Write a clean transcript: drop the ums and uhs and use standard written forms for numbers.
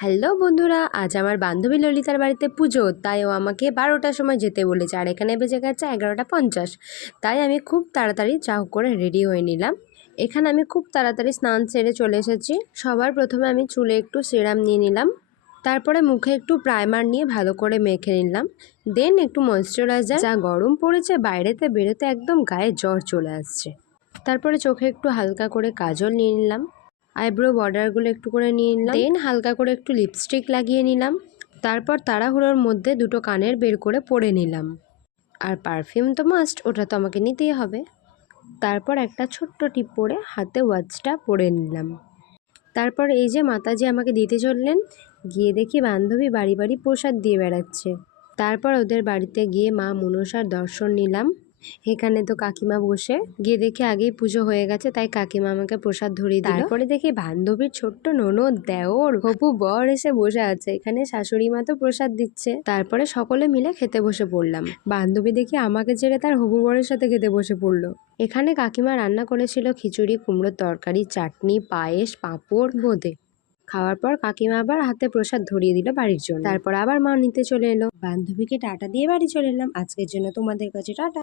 Hello বন্ধুরা, আজ আমার বান্ধবী ললিতার বাড়িতে পুজো, তাই ও আমাকে 12টার সময় যেতে বলেছে আর এখানে বেজে গেছে 11টা 50। তাই আমি খুব তাড়াতাড়ি চাউ করে রেডি হয়ে নিলাম। এখানে আমি খুব তাড়াতাড়ি স্নান সেরে চলে এসেছি। সবার প্রথমে আমি চুলে একটু সিরাম নিয়ে নিলাম, তারপরে মুখে একটু প্রাইমার নিয়ে ভালো করে মেখে নিলাম, দেন একটু ময়েশ্চারাইজার। যা গরম পড়েছে বাইরেতে, বেরোতে একদম গায়ে জ্বর চলে আসছে। তারপরে চোখে একটু হালকা করে কাজল নিয়ে নিলাম, আইব্রো বর্ডারগুলো একটু করে নিয়ে নিলাম, দেন হালকা করে একটু লিপস্টিক লাগিয়ে নিলাম। তারপর তাড়াহুড়োর মধ্যে দুটো কানের বের করে পরে নিলাম। আর পারফিউম তো মাস্ট, ওটা তো আমাকে নিতেই হবে। তারপর একটা ছোট্ট টিপ পরে হাতে ওয়াচটা পরে নিলাম। তারপর এই যে মাতাজি আমাকে দিতে চললেন, গিয়ে দেখি বান্ধবী বাড়ি বাড়ি প্রসাদ দিয়ে বেড়াচ্ছে। তারপর ওদের বাড়িতে গিয়ে মা মনসার দর্শন নিলাম। এখানে তো কাকিমা বসে, গিয়ে দেখে আগেই পুজো হয়ে গেছে, তাই কাকিমা আমাকে প্রসাদ ধরিয়ে দিল। তারপরে দেখি বান্ধবীর ছোট্ট ননদ, দেওর, হবু বর এসে বসে আছে। এখানে শাশুড়ি মা তো প্রসাদ দিচ্ছে। তারপরে সকলে মিলে খেতে বসে পড়লাম। বান্ধবী দেখি আমাকে ছেড়ে তার হবু বরের সাথে খেতে বসে পড়লো। এখানে কাকিমা রান্না করেছিল খিচুড়ি, কুমড়োর তরকারি, চাটনি, পায়েস, পাঁপড়, বোঁদে। খাওয়ার পর কাকিমা আবার হাতে প্রসাদ ধরিয়ে দিল বাড়ির জন্য। তারপর আবার মা নিতে চলে এলো। বান্ধবীকে টাটা দিয়ে বাড়ি চলে এলাম। আজকের জন্য তোমাদের কাছে টাটা।